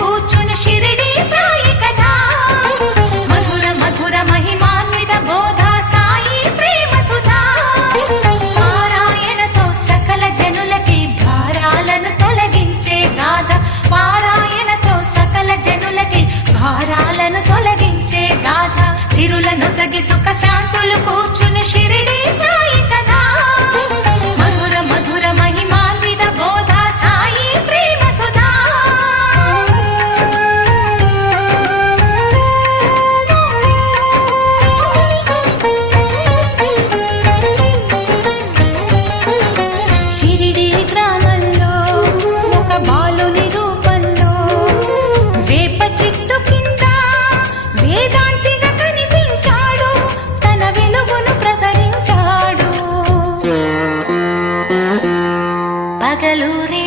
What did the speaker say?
కూర్చుని షిరిడి సాయి కదా మధుర మధుర మహిమాన్విత బోధ సాయి ప్రేమ సుధా. పారాయణతో సకల జనులకి భారాలను తొలగించే గాథ. పారాయణతో సకల జనులకి భారాలను తొలగించే గాథ. తిరులను సగి సుఖ పగలు రే